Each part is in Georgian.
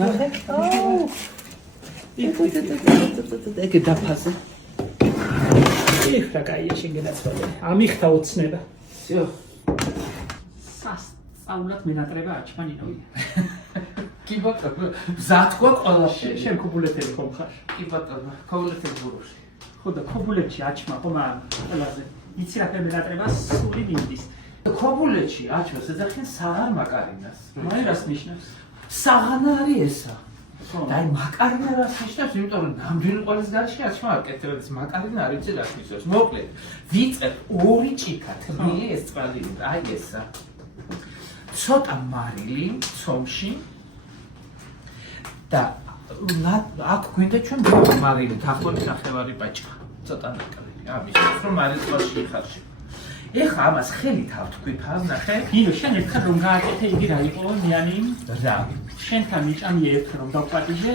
ნახე. ეგ დაფაზე. იქ რა კაია შეგენაცვალე. ამიხთა ოცნება. всё. სასწაულად მენატრება აჩმანინო. კი ბატონო, მზად გვაქვს ყველაფერი. შენ ქობულეთელი ხომ ხარ? კი ბატონო, ქობულეთელი ბურუში. ხო და ქობულეთში აჩმა ხომ ყველაზე. იცი რა მენატრება სული მინდის. ქობულეთში აჩმას ეძახიან საღარ მაკარინას. მაი რას ნიშნავს? საღანა არის ესა. და აი მაკარინა რას ნიშნავს? იმიტომ რომ ნამდვილი ყოლის გარშე აჩმა აკეთებს მაკარინა არ იცი რას ნიშნავს. მოკლედ, ვიწებ 2 ჭიქა თბილი ეს წყალი, აი ესა. ცოტა მარილი ცომში და აქ გვინდა ჩვენ მარილი თახონის ნახევარი ბაჭკა. ცოტა ნაკლები. ამის რომ მარილი წყალში იხარში. ეხა ამას ხელით ავთქვიფავ, ნახე. ნინო, შენ ერთხელ რომ გააკეთე იგი რა იყო, ნიანი? რა? შენთან მიჭამია ერთხელ რომ დავპატიჟე,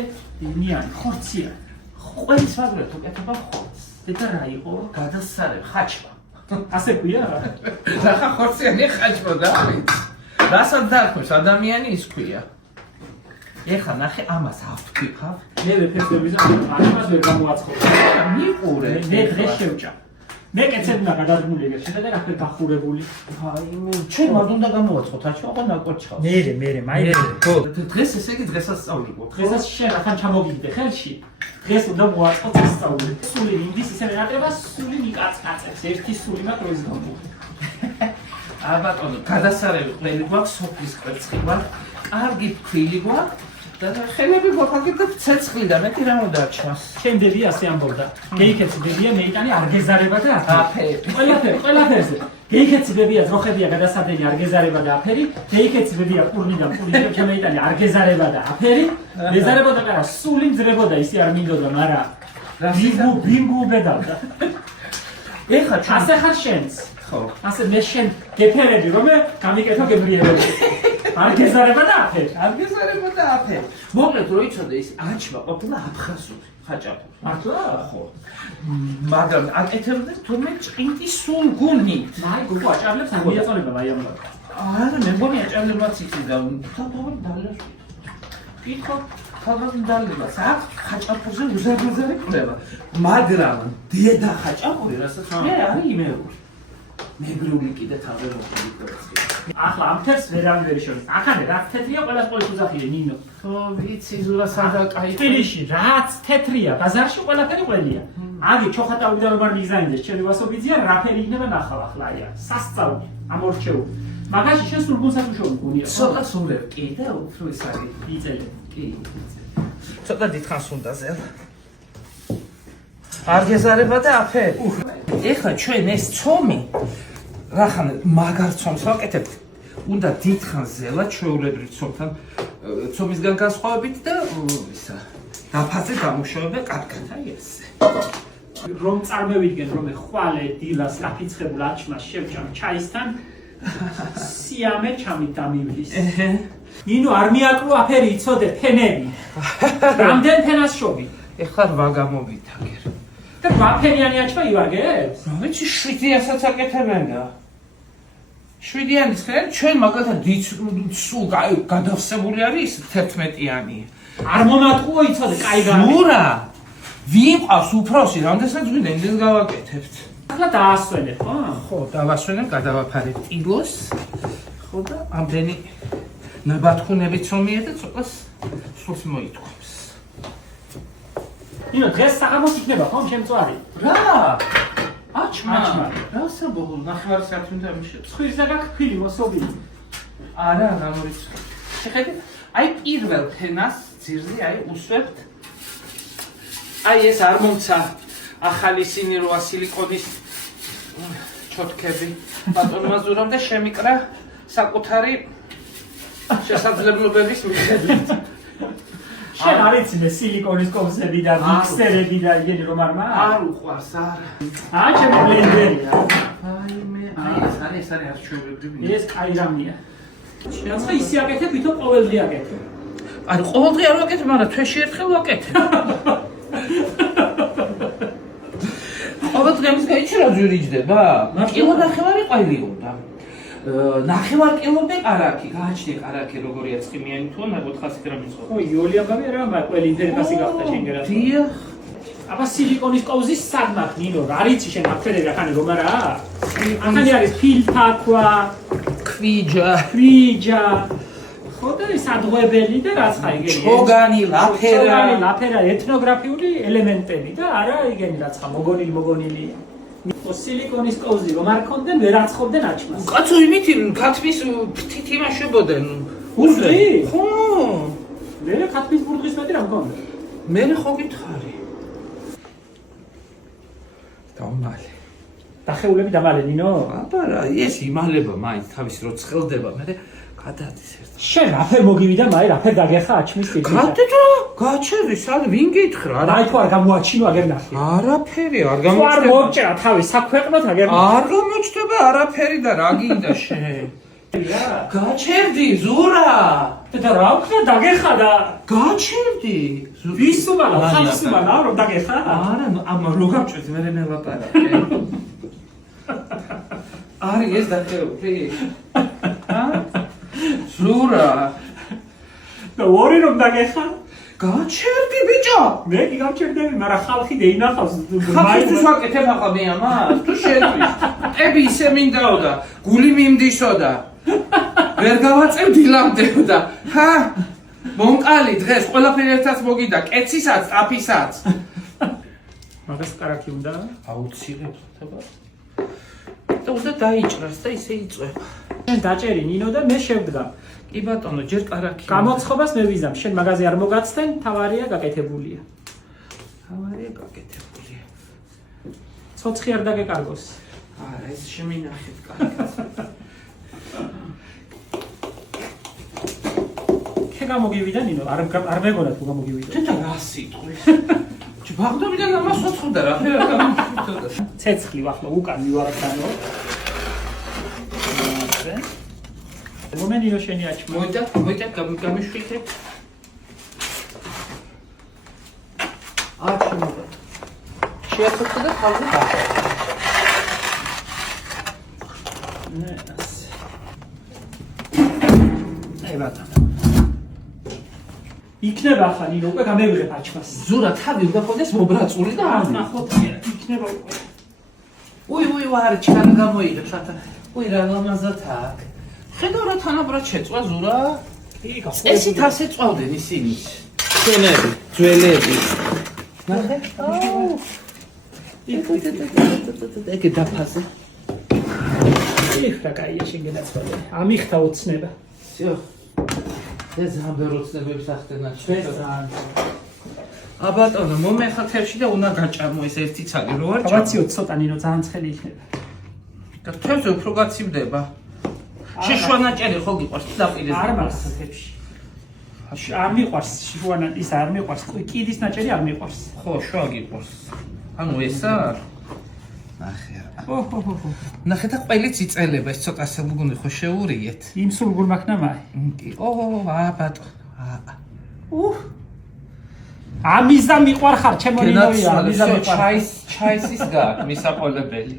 ნიანი, ხორცია. ყველის მაგრამ თუ კეთება ხორცს. და რა იყო? გადასარევ ხაჭმა. ასე ქვია? რა ხორციანი ხაჭმა და არის. რასაც დარქმევს ადამიანი ის ქვია. ეხა ნახე ამას ავთქვიფავ. მე ვეფესდების ამას ვერ გამოაცხობ. მიყურე. მე დღეს შევჭა. მე კეთებნა გადადგმული ეგ შეხედე რა ხერ გახურებული. აი მე ჩვენ მათ უნდა გამოვაცხოთ აჩო აღარ ნაკოჩხავს. მე მაი ხო დღეს ესე იგი დღესაც სწავლობ. დღესაც შენ ახან ჩამოგიდე ხელში. დღეს უნდა მოაწყოთ სწავლე. სული ინდის ისე მენატრება სული მიკაცკაცებს. ერთი სული მათ როის გამო. ბატონო, გადასარევი ყველი გვაქვს, სოფლის კვერცხი გვაქვს, კარგი ფქვილი გვაქვს და ხელები გვაქვს და ცეცხლი და მეტი რა უნდა ჩას. შენ დები ასე ამბობდა. გეიქეცი დებია მეიტანი არ გეზარება და აფერი. ყველაფერზე. გეიქეცი დებია ძროხებია გადასადენი არ გეზარება და აფერი. გეიქეცი დებია პურნიდან პურნიდან მეიტანი არ გეზარება და აფერი. გეზარებოდა და სული მძრებოდა ისე არ მინდოდა, მაგრამ ბინგუ ბედავდა. ეხა ჩვენ ასე ხარ შენც. ხო. ასე მე შენ გეფერები რომ გამიკეთო გებრიებები. არ გეზარება და აფერი. არ გეზარება და აფერი. მოკლედ რო იცოდე ის აჩმა ყოფილა აფხაზური ხაჭაპური. მართლა? ხო. მაგრამ აკეთებდნენ თურმე ჭყინტის სულგუნი. მაი გოგო აჭარლებს არ მიაწონება აი ამ რა. არა მე მგონი აჭარლებაც იცოდა. თავთავად დალეს. კითხო თავად დალებას აქ ხაჭაპურზე უზარმაზარი კვლევა. მაგრამ დედა ხაჭაპური რასაც მე არის იმერული. მეგრული კიდე თავზე მოხდა. ახლა ამ თერს ვერავინ ვერ შორის. ახანე რა თეთრია ყველას ყოლის უძახილი ნინო. ხო ვიცი ზურა სადა კაი. ფილიში რაც თეთრია, ბაზარში ყველაფერი ყველია. აგი ჩოხატავიდან რომ არ მიგზაინდეს, ჩემი ვასობიძია რაფერი იქნება ნახავ ახლა აია. სასწაული, ამორჩეული. მაგაში შენ სულგუნსაც უშოვი გონია. ცოტა სულებ კი და უფრო ის არის. იწელე. კი. ცოტა დიდხანს უნდა ზელ. არ გეზარება და აფერი. ეხლა ჩვენ ეს ცომი რახან მაგარ ცომს ვაკეთებთ. უნდა დიდხანს ზელა ჩვეულებრივ ცომთან ცომისგან განსხვავებით და ისა დაფაზე გამუშავება კარგად აი ესე. რომ წარმევიდგენ რომ ხვალე დილას გაფიცხებულ აჩმას შევჭამ ჩაისთან სიამე ჩამით დამივლის. ნინო არ მიაკრო აფერი იცოდე ფენები. რამდენ ფენას შობი? ეხლა 8 გამოვიტაგერ. და ვაფერიანი აჩმა ივარგებს? რა ვიცი 7-იასაც აკეთებენ და 7-იანის ხელ ჩვენ მაგალითად სულ გადავსებული არის 11-იანი. არ მომატყუო იცოდე კაი გარი. მურა ვიყავს უფროსი რამდენსაც გვინდა იმდენს გავაკეთებთ. ახლა დაასვენებ, ხო? ხო, დავასვენებ, გადავაფარებ ტილოს. ხო და ამდენი ნაბატქუნებით ცომია და ცოტას სულს მოითქვამს. ნინო დღეს საღამოს იქნება ხო შემწვარი? რა? აჩმა. რა საბოლოო ნახევარ საათი უნდა მიშე. ცხვირს და გაქფილი მოსობილი. არა, გამორიც. შეხედე, აი პირველ ფენას ძირზე აი უსვებთ. აი ეს არ მომცა ახალი სინიროა სილიკონის ჩოთქები. ბატონმა ზურამ და შემიკრა საკუთარი შესაძლებლობების მიხედვით. შენ არ იცინე სილიკონის კოვზები და მიქსერები და იგენი რომ არ მა? არ უყვარს, არა. ჩემი ბლენდერია. აი მე აი ეს არის არჩევებრივი. ეს კაი რამია. რაცა ისე აკეთებ, ვითომ ყოველდღე აკეთებ. არა, ყოველდღე არ ვაკეთებ, მაგრამ თვეში ერთხელ ვაკეთებ. ყოველდღე ამის გაიჩერა ძვირიჯდება. კილო ნახევარი ყველი უნდა. ნახევარკილომდე კარაქი, გააჩნია კარაქი როგორია ცხიმიანი თუ 400 გრამი წყობა. ო იოლია გამი რა ყველი ინტერესი გახდა შენ გერა. დიახ. აბა სილიკონის კოვზის საგმაქ ნინო რა რიცი შენ აფერები ახანი რომ არა? ახანი არის ფილთაქვა, ქვიჯა. ხოდა ის ადღვებელი და რაც ხა იგენი. ჩოგანი, ლაფერა ეთნოგრაფიული ელემენტები და არა იგენი რაც ხა მოგონილი. სილიკონის კოვზი რომ არ ქონდნენ ვერ აცხობდნენ აჩმას. კაცო იმით ქათმის ფრთით იმაშებოდნენ. ბურდღი? ხო. მე ქათმის ბურდღის მეტი რა მქონდა? მე ხო გითხარი. დაუმალე. დახეულები დამალე ნინო? აბა რა, ეს იმალება მაინც თავის რო ცხელდება, მე გადადის ერთ. შენ რაფერ მოგივიდა მაი რაფერ დაგეხა აჩმის ტიპი? გადადა, გაჩერდი, სად ვინ გითხრა? აი თუ არ გამოაჩინო აგერ ნახე. არაფერი არ თუ არ გამოჩნდება. მოგჭერა თავის საქვეყნოთ აგერ ნახე. არ გამოჩნდება არაფერი და რა გინდა შენ? გაჩერდი, ზურა. და რა ვქნა დაგეხა და გაჩერდი. ვისუმანა, ხალხსუმანა რომ დაგეხა? არა, ამა რო გამჭვით მე ნელაპარაკე. არის ეს დახეული. ზურა. და ორი რომ დაგეხა? გაჩერდი ბიჭო. მე კი გამჭირდები, მაგრამ ხალხი დეინახავს. ხალხის ვაკეთებ ახლა მე ამას? თუ შეთვის. ტები ისე მინდაოდა, გული მიმდისოდა. ვერ გავაწევ დილამდეოდა. ჰა? მონკალი დღეს ყველაფერი ერთად მოგიდა, კეცისაც, აფისაც. მაგას კარაქი უნდა? აუცილებლად ხება. და უნდა დაიჭრას და ისე იწვება. შენ დაჭერი ნინო და მე შევდგა. კი ბატონო, ჯერ კარაქი. გამოცხობას მე ვიზამ. შენ მაღაზი არ მოგაცდენ, თავარია გაკეთებულია. თავარია გაკეთებულია. ცოცხი არ დაგეკარგოს. არა, ეს შემინახეთ კარგად. ხე გამოგივიდა ნინო, არ მეგონა თუ გამოგივიდა. თეთა რა სიტყვის? ჩი ბაღდობიდან ამას ვაცხოდა რა, ფერა გამომხდოდა. ცეცხლი ახლა უკან მივარდანო. მომენტიო შენი აჩმა. მოიტა გამიშვითე. აჩმა. შეახოთო და თავზე დახო. აი ბატონო. იქნება ახლა ნინო უკვე გამევიღებ აჩმას. ზურა თავი უნდა ხოდეს მობრაწული და არ ნახოთ იქნება უკვე. უი ვარ ჩქარა გამოიღებ სათა. უი რა ლამაზად აქ. ხედავ რა თანაბრად შეწვა ზურა. ესით ასე წვავდნენ ისინი. შენები, ძველები. ნახე? აუ. ეგ დაფაზე. იქ რა კაია შენ გადაწყვეტე. ამიხთა ოცნება. всё. ეს ამბეროცნებებს ახდენა ჩვენ. აბატონო, მომეხათებში და უნდა გაჭამო ეს ერთი ცალი რო არ აბა ციო ცოტა ნინო ძალიან ცხელი იქნება. და თევზე უფრო გაცივდება. შეშვანაჭერი ხო გიყვარს დაპირეს? არ მაქვს თებში. არ მიყვარს შუანა ის არ მიყვარს. კიდის ნაჭერი არ მიყვარს. ხო, შუა გიყვარს. ანუ ესა? ნახე რა. ოჰოჰო. ნახე და ყველიც იწელება, ეს ცოტა სულგუნი ხო შეურიეთ. იმ სულგურ მაქნა მაი. კი. ბატონო. ამიზა მიყვარხარ ჩემო ნინოია, ამიზა მიყვარხარ. ჩაისის გააქვს მისაყოლებელი.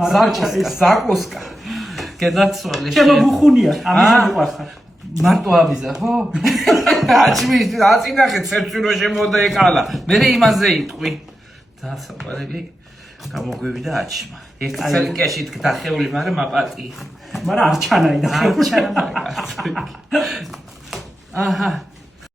მაგრამ ზაკოსკა. გენაცვალე. ჩემო ბუხუნია, ამიზა მიყვარხარ. მარტო ამიზა, ხო? აჩმის, აწინახეთ სერცი რო შემოდა ეკალა. მე იმაზე იტყვი. დასაყოლები გამოგვივიდა აჩმა. ერთი წელი კეში დახეული, მაგრამ აპატი. მაგრამ არ ჩანაი და არ ჩანა. აჰა.